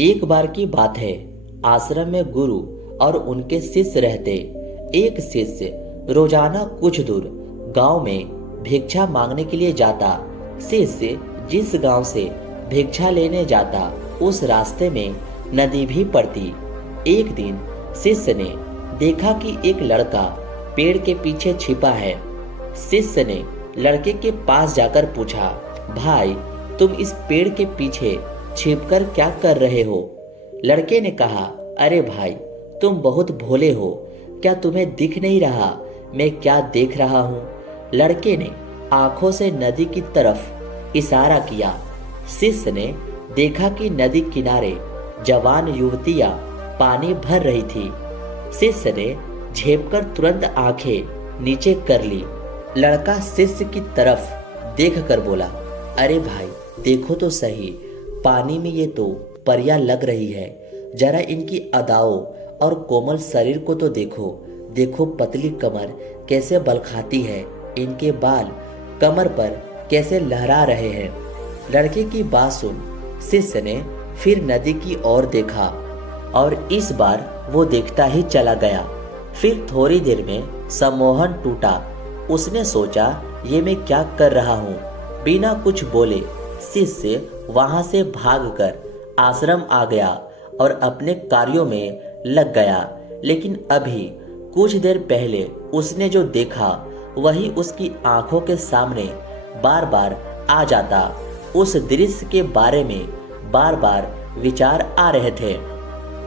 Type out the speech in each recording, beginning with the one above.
एक बार की बात है, आश्रम में गुरु और उनके शिष्य रहते। एक शिष्य रोजाना कुछ दूर गांव में भिक्षा मांगने के लिए जाता। शिष्य जिस गांव से भिक्षा लेने जाता उस रास्ते में नदी भी पड़ती। एक दिन शिष्य ने देखा कि एक लड़का पेड़ के पीछे छिपा है। शिष्य ने लड़के के पास जाकर पूछा, भाई तुम इस पेड़ के पीछे छिपकर क्या कर रहे हो? लड़के ने कहा, अरे भाई तुम बहुत भोले हो, क्या तुम्हें दिख नहीं रहा मैं क्या देख रहा हूँ? लड़के ने आंखों से नदी की तरफ इशारा किया। शिष्य ने देखा कि नदी किनारे जवान युवतियां पानी भर रही थी। शिष्य ने झेपकर तुरंत आंखें नीचे कर ली। लड़का शिष्य की तरफ देखकर बोला, अरे भाई देखो तो सही, पानी में ये तो परियां लग रही है। जरा इनकी अदाओं और कोमल शरीर को तो देखो। देखो पतली कमर कैसे बल खाती है, इनके बाल कमर पर कैसे लहरा रहे हैं। लड़के की बात सुन शिष्य ने फिर नदी की ओर देखा और इस बार वो देखता ही चला गया। फिर थोड़ी देर में सम्मोहन टूटा। उसने सोचा, ये मैं क्या कर रहा हूँ? बिना कुछ बोले शिष्य वहां से भागकर आश्रम आ गया और अपने कार्यों में लग गया। लेकिन अभी कुछ देर पहले उसने जो देखा वही उसकी आंखों के सामने बार बार आ जाता। उस दृश्य के बारे में बार बार विचार आ रहे थे।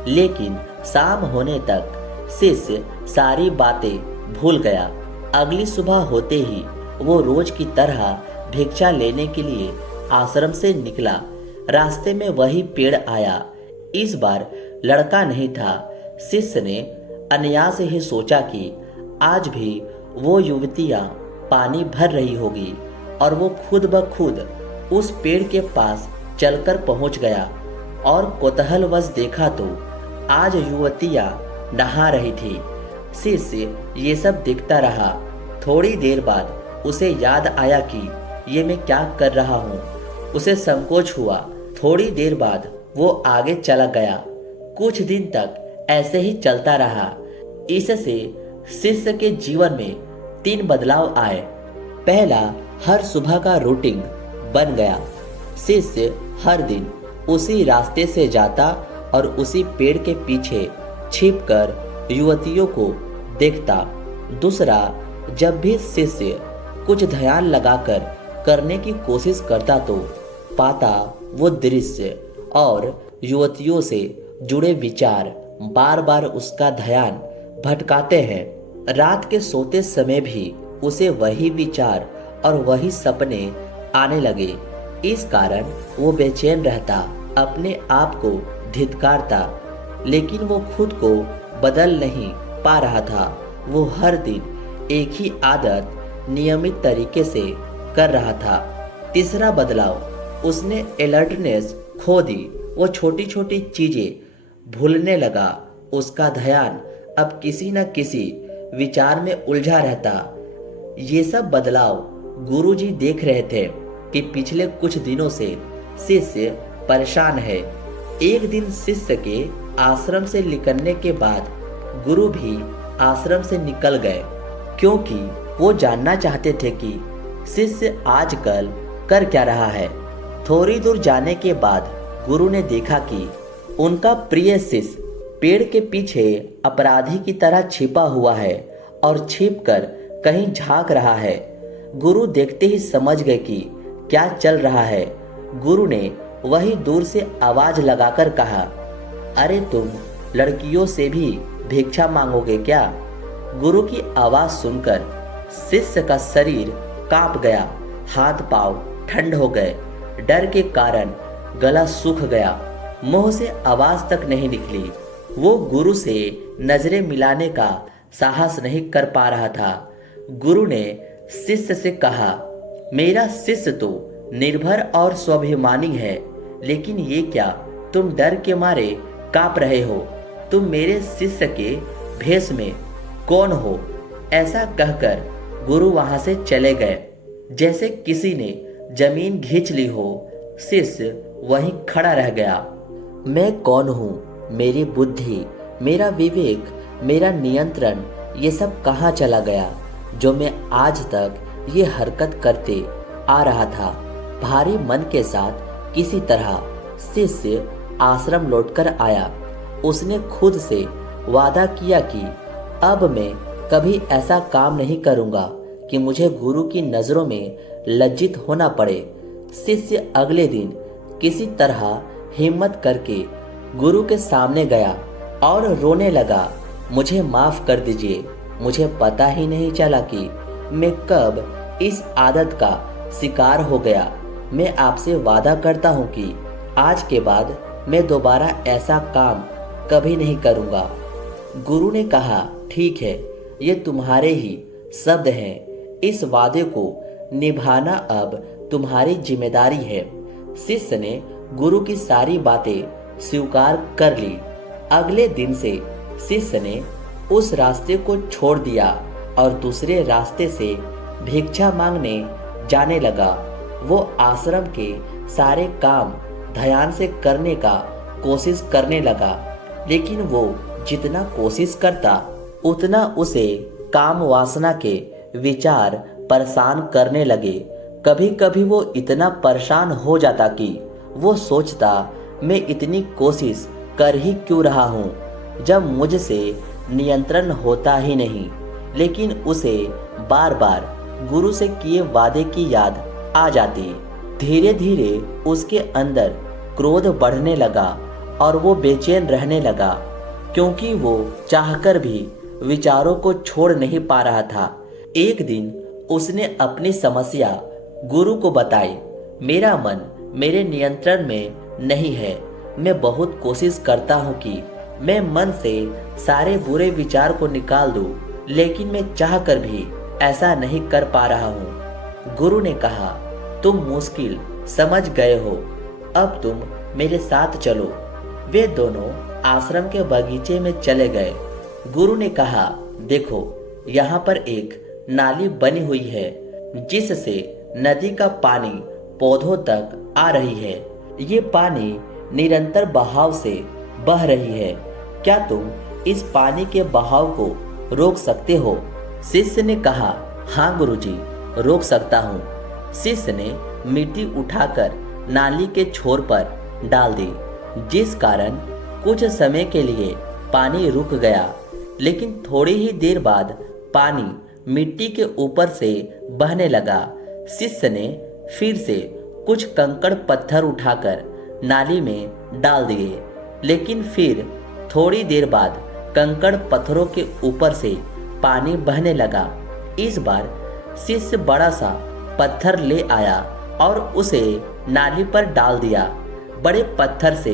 लेकिन शाम होने तक शिष्य सारी बातें भूल गया। अगली सुबह होते ही वो रोज की तरह भिक्षा लेने के लिए आश्रम से निकला। रास्ते में वही पेड़ आया। इस बार लड़का नहीं था। शिष्य ने अनायास ही सोचा कि आज भी वो युवतियां पानी भर रही होगी और वो खुद ब खुद उस पेड़ के पास चलकर पहुंच गया और कौतूहलवश देखा तो आज युवतियां नहा रही थी। शिष्य ये सब देखता रहा। थोड़ी देर बाद उसे याद आया कि ये मैं क्या कर रहा हूँ। उसे संकोच हुआ। थोड़ी देर बाद वो आगे चला गया। कुछ दिन तक ऐसे ही चलता रहा। इससे शिष्य के जीवन में 3 बदलाव आए। पहला, हर सुबह का रूटीन बन गया। शिष्य हर दिन उसी रास्ते से जाता और उसी पेड़ के पीछे छिपकर युवतियों को देखता। दूसरा, जब भी शिष्य कुछ ध्यान लगाकर करने की कोशिश करता तो पाता वो दृश्य और युवतियों से जुड़े विचार बार बार उसका ध्यान भटकाते हैं। रात के सोते समय भी उसे वही विचार और वही सपने आने लगे। इस कारण वो बेचैन रहता, अपने आप को धिक्कारता, लेकिन वो खुद को बदल नहीं पा रहा था। वो हर दिन एक ही आदत नियमित तरीके से कर रहा था। तीसरा बदलाव, उसने अलर्टनेस खो दी। वो छोटी छोटी चीजें भूलने लगा। उसका ध्यान अब किसी न किसी विचार में उलझा रहता। ये सब बदलाव गुरुजी देख रहे थे कि पिछले कुछ दिनों से शिष्य परेशान है। एक दिन शिष्य के आश्रम से निकलने के बाद गुरु भी आश्रम से निकल गए, क्योंकि वो जानना चाहते थे कि शिष्य आजकल कर क्या रहा है। थोड़ी दूर जाने के बाद गुरु ने देखा कि उनका प्रिय शिष्य पेड़ के पीछे अपराधी की तरह छिपा हुआ है और छिपकर कहीं झांक रहा है। गुरु देखते ही समझ गए कि क्या चल रहा है। गुरु ने वही दूर से आवाज लगाकर कहा, अरे तुम लड़कियों से भी भिक्षा मांगोगे क्या? गुरु की आवाज सुनकर शिष्य का शरीर कांप गया। हाथ पांव ठंड हो गए। डर के कारण गला सूख गया। मुंह से आवाज तक नहीं निकली। वो गुरु से नजरें मिलाने का साहस नहीं कर पा रहा था। गुरु ने शिष्य से कहा, मेरा शिष्य तो निर्भर और स्वाभिमानी है, लेकिन ये क्या, तुम डर के मारे कांप रहे हो? तुम मेरे शिष्य के भेष में कौन हो? ऐसा कहकर गुरु वहां से चले गए जैसे किसी ने जमीन खींच ली हो। शिष्य वहीं खड़ा रह गया। मैं कौन हूँ, मेरी बुद्धि, मेरा विवेक, मेरा नियंत्रण, ये सब कहाँ चला गया जो मैं आज तक ये हरकत करते आ रहा था। भारी मन के साथ किसी तरह शिष्य आश्रम लौटकर आया। उसने खुद से वादा किया कि अब मैं कभी ऐसा काम नहीं करूँगा कि मुझे गुरु की नज़रों में लज्जित होना पड़े। शिष्य अगले दिन किसी तरह हिम्मत करके गुरु के सामने गया और रोने लगा, मुझे माफ़ कर दीजिए, मुझे पता ही नहीं चला कि मैं कब इस आदत का शिकार हो गया। मैं आपसे वादा करता हूँ कि आज के बाद मैं दोबारा ऐसा काम कभी नहीं करूँगा। गुरु ने कहा, ठीक है, ये तुम्हारे ही शब्द हैं, इस वादे को निभाना अब तुम्हारी जिम्मेदारी है। शिष्य ने गुरु की सारी बातें स्वीकार कर ली। अगले दिन से शिष्य ने उस रास्ते को छोड़ दिया और दूसरे रास्ते से भिक्षा मांगने जाने लगा। वो आश्रम के सारे काम ध्यान से करने का कोशिश करने लगा, लेकिन वो जितना कोशिश करता उतना उसे काम वासना के विचार परेशान करने लगे। कभी कभी वो इतना परेशान हो जाता कि वो सोचता, मैं इतनी कोशिश कर ही क्यों रहा हूँ जब मुझसे नियंत्रण होता ही नहीं। लेकिन उसे बार बार गुरु से किए वादे की याद आ जाती। धीरे धीरे उसके अंदर क्रोध बढ़ने लगा और वो बेचैन रहने लगा, क्योंकि वो चाहकर भी विचारों को छोड़ नहीं पा रहा था। एक दिन उसने अपनी समस्या गुरु को बताई। मेरा मन मेरे नियंत्रण में नहीं है। मैं बहुत कोशिश करता हूँ कि मैं मन से सारे बुरे विचार को निकाल दूँ, लेकिन मैं चाहकर भी ऐसा नहीं कर पा रहा हूँ। गुरु ने कहा, तुम मुश्किल समझ गए हो, अब तुम मेरे साथ चलो। वे दोनों आश्रम के बगीचे में चले गए। गुरु ने कहा, देखो, यहाँ पर एक नाली बनी हुई है जिससे नदी का पानी पौधों तक आ रही है। ये पानी निरंतर बहाव से बह रही है। क्या तुम इस पानी के बहाव को रोक सकते हो? शिष्य ने कहा, हाँ गुरुजी, रोक सकता हूँ। शिष्य ने मिट्टी उठाकर नाली के छोर पर डाल दी, जिस कारण कुछ समय के लिए पानी रुक गया। लेकिन थोड़ी ही देर बाद पानी मिट्टी के ऊपर से बहने लगा। शिष्य ने फिर से कुछ कंकड़ पत्थर उठाकर नाली में डाल दिए, लेकिन फिर थोड़ी देर बाद कंकड़ पत्थरों के ऊपर से पानी बहने लगा। इस बार शिष्य बड़ा सा पत्थर ले आया और उसे नाली पर डाल दिया। बड़े पत्थर से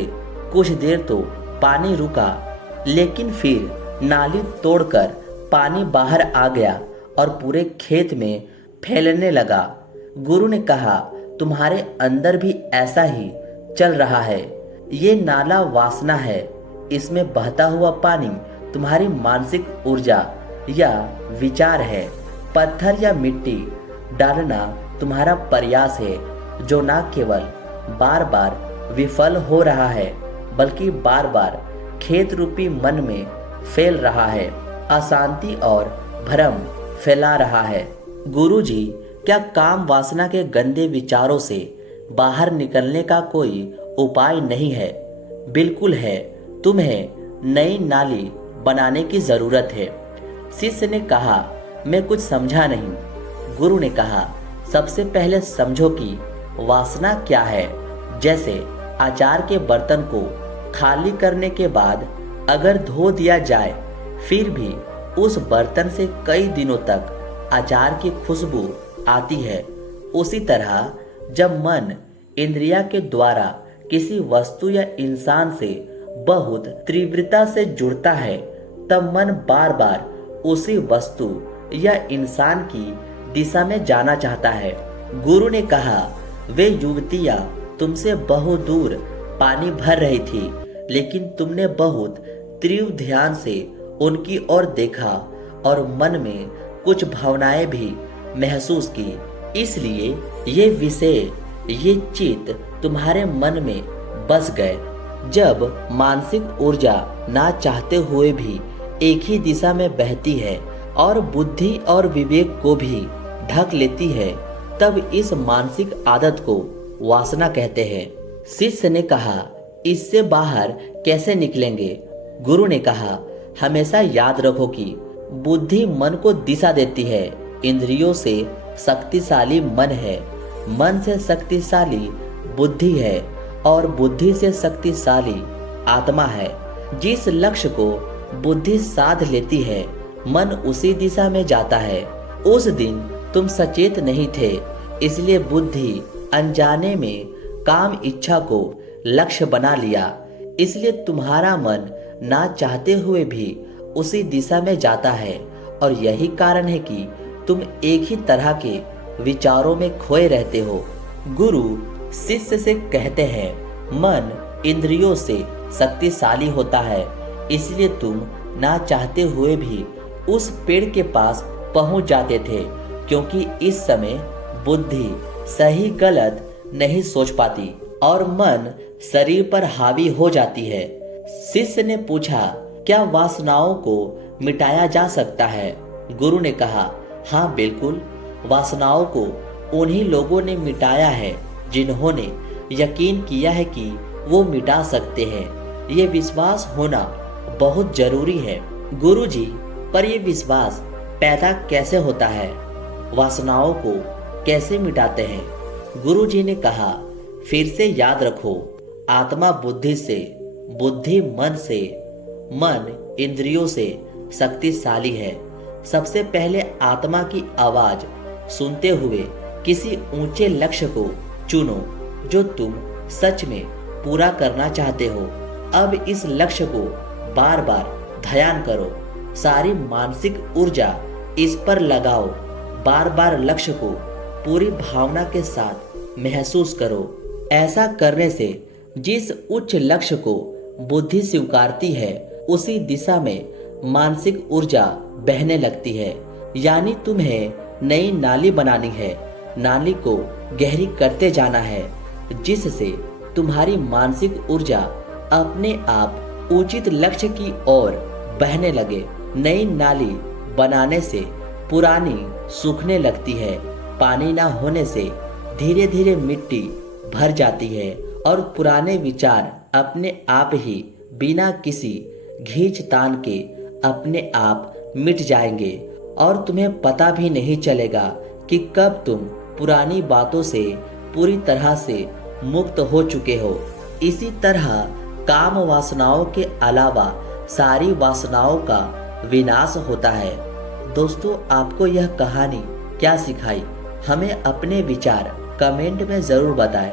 कुछ देर तो पानी रुका, लेकिन फिर नाली तोड़कर पानी बाहर आ गया और पूरे खेत में फैलने लगा। गुरु ने कहा, तुम्हारे अंदर भी ऐसा ही चल रहा है। ये नाला वासना है। इसमें बहता हुआ पानी तुम्हारी मानसिक ऊर्जा या विचार है। पत्थर या मिट्टी डालना तुम्हारा प्रयास है, जो न केवल बार बार विफल हो रहा है, बल्कि बार बार खेत रूपी मन में फैल रहा है, अशांति और भ्रम फैला रहा है। गुरुजी, क्या काम वासना के गंदे विचारों से बाहर निकलने का कोई उपाय नहीं है? बिल्कुल है, तुम्हें नई नाली बनाने की जरूरत है। शिष्य ने कहा, मैं कुछ समझा नहीं। गुरु ने कहा, सबसे पहले समझो कि वासना क्या है। जैसे अचार के बर्तन को खाली करने के बाद अगर धो दिया जाए, फिर भी उस बर्तन से कई दिनों तक अचार की खुशबू आती है। उसी तरह जब मन इंद्रिया के द्वारा किसी वस्तु या इंसान से बहुत तीव्रता से जुड़ता है, तब मन बार बार उसी वस्तु या इंसान की दिशा में जाना चाहता है। गुरु ने कहा, वे युवतियां तुमसे बहुत दूर पानी भर रही थी, लेकिन तुमने बहुत तीव्र ध्यान से उनकी ओर देखा और मन में कुछ भावनाएं भी महसूस की। इसलिए ये विषय, ये चित्त तुम्हारे मन में बस गए। जब मानसिक ऊर्जा ना चाहते हुए भी एक ही दिशा में बहती है और बुद्धि और विवेक को भी ढक लेती है, तब इस मानसिक आदत को वासना कहते हैं। शिष्य ने कहा, इससे बाहर कैसे निकलेंगे? गुरु ने कहा, हमेशा याद रखो कि बुद्धि मन को दिशा देती है। इंद्रियों से शक्तिशाली मन है, मन से शक्तिशाली बुद्धि है और बुद्धि से शक्तिशाली आत्मा है। जिस लक्ष्य को बुद्धि साध लेती है, मन उसी दिशा में जाता है। उस दिन तुम सचेत नहीं थे, इसलिए बुद्धि अनजाने में काम इच्छा को लक्ष्य बना लिया। इसलिए तुम्हारा मन ना चाहते हुए भी उसी दिशा में जाता है और यही कारण है कि तुम एक ही तरह के विचारों में खोए रहते हो। गुरु शिष्य से कहते हैं, मन इंद्रियों से शक्तिशाली होता है, इसलिए तुम ना चाहते हुए भी उस पेड़ के पास पहुंच जाते थे, क्योंकि इस समय बुद्धि सही गलत नहीं सोच पाती और मन शरीर पर हावी हो जाती है। शिष्य ने पूछा, क्या वासनाओं को मिटाया जा सकता है? गुरु ने कहा, हाँ बिल्कुल, वासनाओं को उन्हीं लोगों ने मिटाया है जिन्होंने यकीन किया है कि वो मिटा सकते हैं। ये विश्वास होना बहुत जरूरी है। गुरु जी, पर ये विश्वास पैदा कैसे होता है? वासनाओं को कैसे मिटाते हैं? गुरु जी ने कहा, फिर से याद रखो, आत्मा बुद्धि से, बुद्धि मन से, मन इंद्रियों से शक्तिशाली है। सबसे पहले आत्मा की आवाज सुनते हुए किसी ऊंचे लक्ष्य को चुनो जो तुम सच में पूरा करना चाहते हो। अब इस लक्ष्य को बार बार ध्यान करो, सारी मानसिक ऊर्जा इस पर लगाओ। बार बार लक्ष्य को पूरी भावना के साथ महसूस करो। ऐसा करने से जिस उच्च लक्ष्य को बुद्धि स्वीकारती है, उसी दिशा में मानसिक ऊर्जा बहने लगती है। यानी तुम्हें नई नाली बनानी है, नाली को गहरी करते जाना है, जिससे तुम्हारी मानसिक ऊर्जा अपने आप उचित लक्ष्य की ओर बहने लगे। नई नाली बनाने से पुरानी सूखने लगती है। पानी ना होने से धीरे धीरे मिट्टी भर जाती है और पुराने विचार अपने आप ही बिना किसी खींचतान के अपने आप मिट जाएंगे और तुम्हें पता भी नहीं चलेगा कि कब तुम पुरानी बातों से पूरी तरह से मुक्त हो चुके हो। इसी तरह काम वासनाओं के अलावा सारी वासनाओं का विनाश होता है। दोस्तों, आपको यह कहानी क्या सिखाई? हमें अपने विचार कमेंट में ज़रूर बताएं।